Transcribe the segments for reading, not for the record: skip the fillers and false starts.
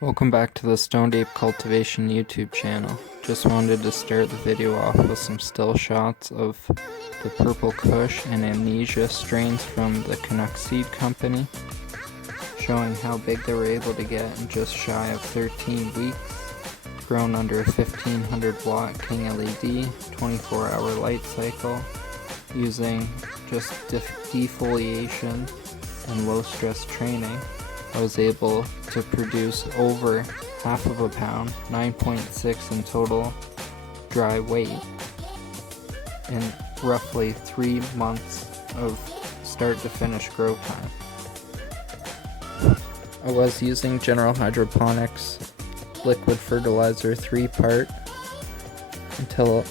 Welcome back to the Stoned Ape Cultivation YouTube channel. Just wanted to start the video off with some still shots of the Purple Kush and Amnesia strains from the Canuk Seed company, showing how big they were able to get in just shy of 13 weeks, grown under a 1500 watt King LED 24-hour light cycle, using just defoliation and low stress training. I was able to produce over half of a pound, 9.6 in total dry weight, in roughly 3 months of start to finish grow time. I was using General Hydroponics liquid fertilizer 3-part until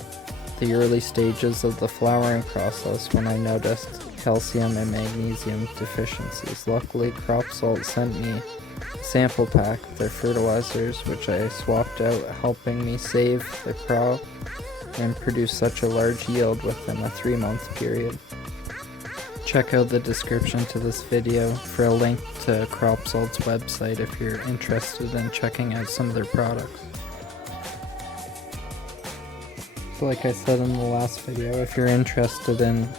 the early stages of the flowering process, when I noticed calcium and magnesium deficiencies. Luckily, Crop Salt sent me a sample pack of their fertilizers, which I swapped out, helping me save the crop and produce such a large yield within a 3-month period. Check out the description to this video for a link to Crop Salt's website if you're interested in checking out some of their products. So like I said in the last video, if you're interested in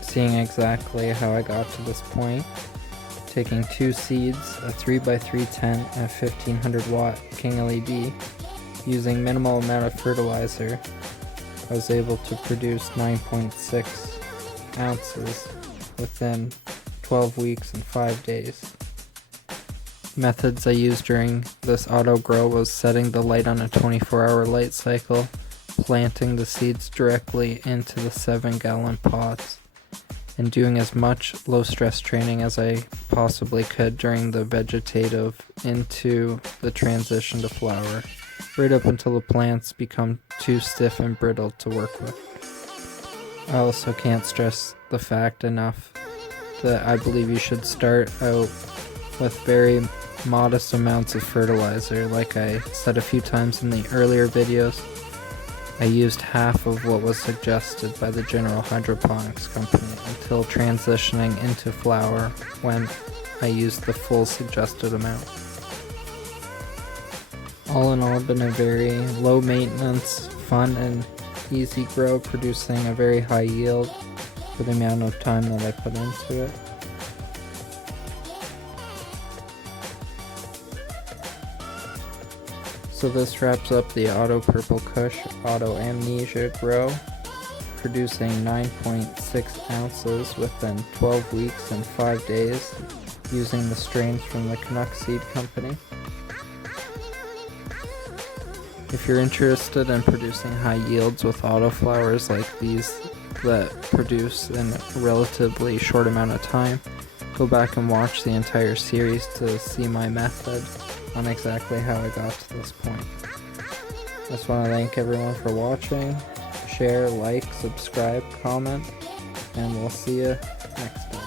seeing exactly how I got to this point, taking 2 seeds, a 3x3 tent, and a 1500 watt King LED, using minimal amount of fertilizer, I was able to produce 9.6 ounces within 12 weeks and 5 days. Methods I used during this auto grow was setting the light on a 24-hour light cycle, planting the seeds directly into the 7-gallon pots, and doing as much low stress training as I possibly could during the vegetative into the transition to flower, right up until the plants become too stiff and brittle to work with. I also can't stress the fact enough that I believe you should start out with very modest amounts of fertilizer. Like I said a few times in the earlier videos, I used half of what was suggested by the General Hydroponics company until transitioning into flower, when I used the full suggested amount. All in all, been a very low maintenance, fun and easy grow, producing a very high yield for the amount of time that I put into it. So this wraps up the Auto Purple Kush Auto Amnesia grow, producing 9.6 ounces within 12 weeks and 5 days, using the strains from the Canuk Seed company. If you're interested in producing high yields with autoflowers like these that produce in a relatively short amount of time, go back and watch the entire series to see my method on exactly how I got to this point. I just want to thank everyone for watching. Share, like, subscribe, comment, and we'll see you next time.